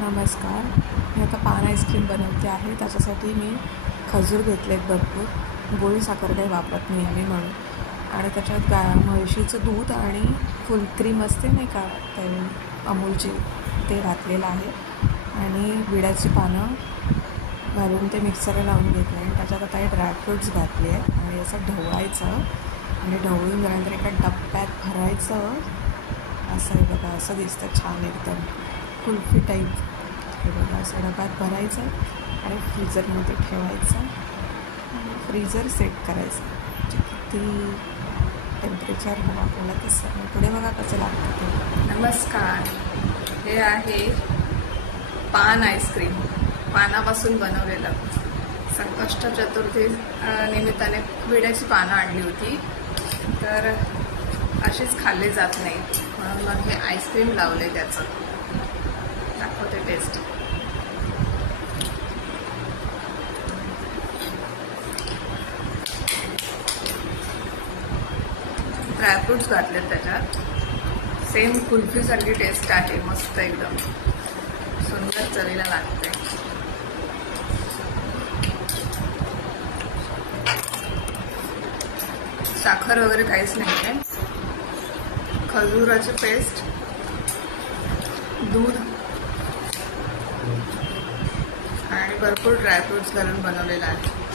नमस्कार. मी आता पान आईस्क्रीम बनवते आहे. त्याच्यासाठी मी खजूर घेतले भरपूर. गोळी साखर काही वापरत नाही आम्ही म्हणून. आणि त्याच्यात गा म्हशीचं दूध आणि फुल क्रीम असते नाही का? ते अमूलची ते घातलेलं आहे. आणि विड्याची पानं घालून ते मिक्सरला लावून घेतलं. आणि त्याच्यात आता हे ड्रायफ्रूट्स घातले आहेत आणि असं ढवळायचं. आणि ढवळून झाल्यानंतर एका डब्यात भरायचं. असं आहे बघा. असं दिसतं छान एकदम. कुल्फी टाईप हे बघा असा डब्यात भरायचं आणि फ्रीजरमध्ये ठेवायचं. आणि फ्रीजर सेट करायचं. म्हणजे किती टेम्परेचर हवा आपल्याला तसं. पुढे बघा कसं लागतं ते. नमस्कार. हे आहे पान आईस्क्रीम पानापासून बनवलेलं. संकष्ट चतुर्थी निमित्ताने विड्याची पानं आणली होती. तर अशीच खाल्ली जात नाही. म्हणून मग हे आईस्क्रीम लावले त्याचं दाखवते टेस्ट ड्रायफ्रुट्स घातलेत त्याच्यात. सेम कुल्फीसारखी टेस्ट आहे मस्त एकदम. सुंदर चवीला लागते. साखर वगैरे काहीच नाही आहे खजुराची पेस्ट दूध. आणि भरपूर ड्रायफ्रुट्स घालून बनवलेलं आहे.